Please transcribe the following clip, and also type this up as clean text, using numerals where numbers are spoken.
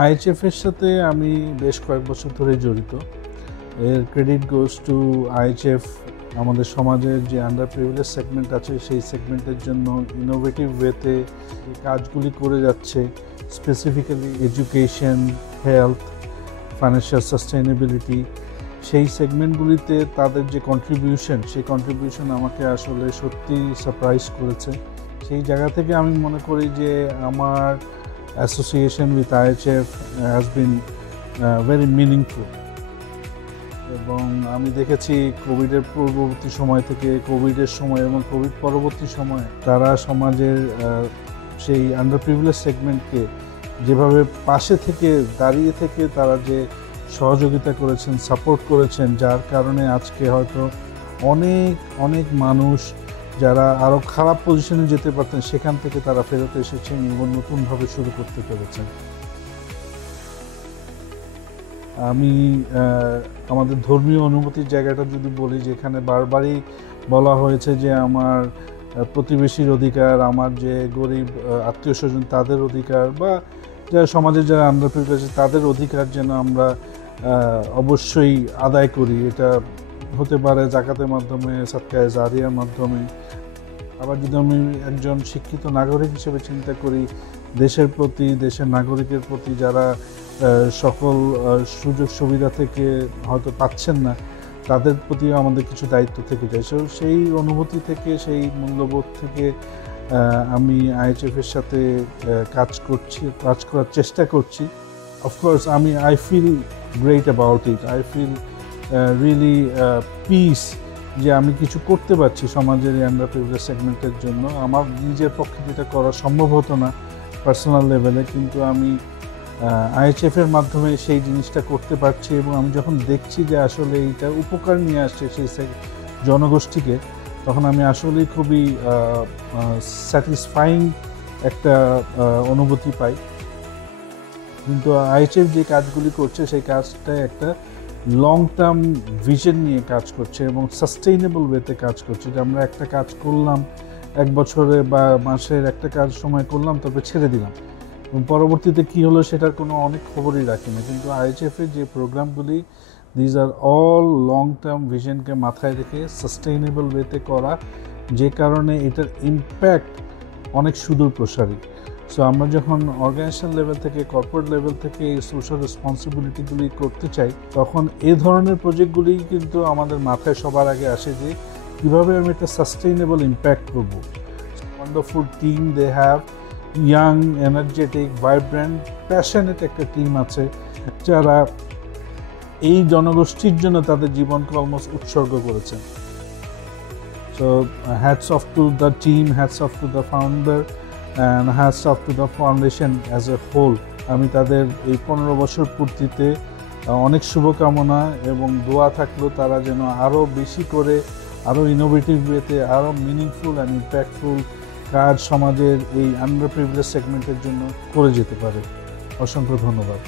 আইএইচএফ এর সাথে আমি বেশ কয়েক বছর ধরে জড়িত। এর ক্রেডিট গোজ টু আইএইচএফ। আমাদের সমাজের যে আন্ডার প্রিভিলেজ সেগমেন্ট আছে সেই সেগমেন্টের জন্য ইনোভেটিভ ওয়েতে কাজগুলি করে যাচ্ছে, specifically education, health, financial sustainability. সেই সেগমেন্টগুলিতে তাদের যে কন্ট্রিবিউশন, সেই কন্ট্রিবিউশন আমাকে আসলে সত্যি সারপ্রাইজ করেছে। সেই জায়গা থেকে আমি মনে করি যে আমার association with IHF has been very meaningful. এবং আমি দেখেছি কোভিডের পূর্ববর্তী সময় থেকে কোভিডের সময় এবং কোভিড পরবর্তী সময়ে তারা সমাজের সেই আন্ডার প্রিভিলেজ সেগমেন্টকে যেভাবে পাশে থেকে দাঁড়িয়ে থেকে তারা যে সহযোগিতা করেছেন, সাপোর্ট করেছেন, যার কারণে আজকে হয়তো অনেক অনেক মানুষ যারা আরও খারাপ পজিশনে যেতে পারতেন সেখান থেকে তারা ফেরত এসেছেন এবং নতুনভাবে শুরু করতে পেরেছেন। আমি আমাদের ধর্মীয় অনুভূতির জায়গাটা যদি বলি, যেখানে বারবারই বলা হয়েছে যে আমার প্রতিবেশীর অধিকার, আমার যে গরিব আত্মীয় স্বজন তাদের অধিকার, বা যারা সমাজের যারা আন্ডার প্রিভিলেজ তাদের অধিকার যেন আমরা অবশ্যই আদায় করি। এটা হতে পারে জাকাতের মাধ্যমে, সাদকায়ে জারিয়ার মাধ্যমে। আবার যদি আমি একজন শিক্ষিত নাগরিক হিসেবে চিন্তা করি, দেশের প্রতি, দেশের নাগরিকের প্রতি যারা সকল সুযোগ সুবিধা থেকে হয়তো পাচ্ছেন না, তাদের প্রতিও আমাদের কিছু দায়িত্ব থেকে যায়। সেই অনুভূতি থেকে, সেই মূল্যবোধ থেকে আমি আইএইচএফের সাথে কাজ করার চেষ্টা করছি। Of course I feel great about it. I feel really peace যে আমি কিছু করতে পারছি সমাজের আন্ডার প্রিভিলেজ সেগমেন্টের জন্য। আমার নিজের পক্ষে যেটা করা সম্ভব হতো না পার্সোনাল লেভেলে, কিন্তু আমি আইএইচএফের মাধ্যমে সেই জিনিসটা করতে পারছি। এবং আমি যখন দেখছি যে আসলে এইটা উপকার নিয়ে আসছে সেই জনগোষ্ঠীকে, তখন আমি আসলেই খুবই স্যাটিসফাইং একটা অনুভূতি পাই। কিন্তু আইএইচএফ যে কাজগুলি করছে সেই কাজটা একটা লং টার্ম ভিশন নিয়ে কাজ করছে এবং সাস্টেইনেবল ওয়েতে কাজ করছে। যে আমরা একটা কাজ করলাম, এক বছরে বা মাসের একটা কাজ সময় করলাম, তারপরে ছেড়ে দিলাম এবং পরবর্তীতে কী হলো সেটার কোনো অনেক খবরই রাখি না। কিন্তু আইএইচএফের যে প্রোগ্রামগুলি, these are all long term ভিশনকে মাথায় রেখে সাস্টেইনেবল ওয়েতে করা, যে কারণে এটার ইম্প্যাক্ট অনেক সুদূর প্রসারী। সো আমরা যখন অর্গানাইজেশন লেভেল থেকে, কর্পোরেট লেভেল থেকে এই সোশ্যাল রেসপন্সিবিলিটিগুলি করতে চাই, তখন এই ধরনের প্রজেক্টগুলি কিন্তু আমাদের মাথায় সবার আগে আসে যে কীভাবে আমি একটা সাস্টেইনেবল ইম্প্যাক্ট করবো। Wonderful team they have, young, energetic, vibrant, passionate একটা টিম আছে যারা এই জনগোষ্ঠীর জন্য তাদের জীবনকে অলমোস্ট উৎসর্গ করেছেন। So hats off to the team, hats off to the founder and hats off to the foundation as a whole. আমি তাদের এই 15 বছর পূর্তিতে অনেক শুভকামনা এবং দোয়া থাকলো তারা যেন আরও বেশি করে, আরও ইনোভেটিভ ওয়েতে, আরও মিনিংফুল অ্যান্ড ইম্প্যাক্টফুল কাজ সমাজের এই আন্ডার প্রিভিলেজ সেগমেন্টের জন্য করে যেতে পারে। অসংখ্য ধন্যবাদ।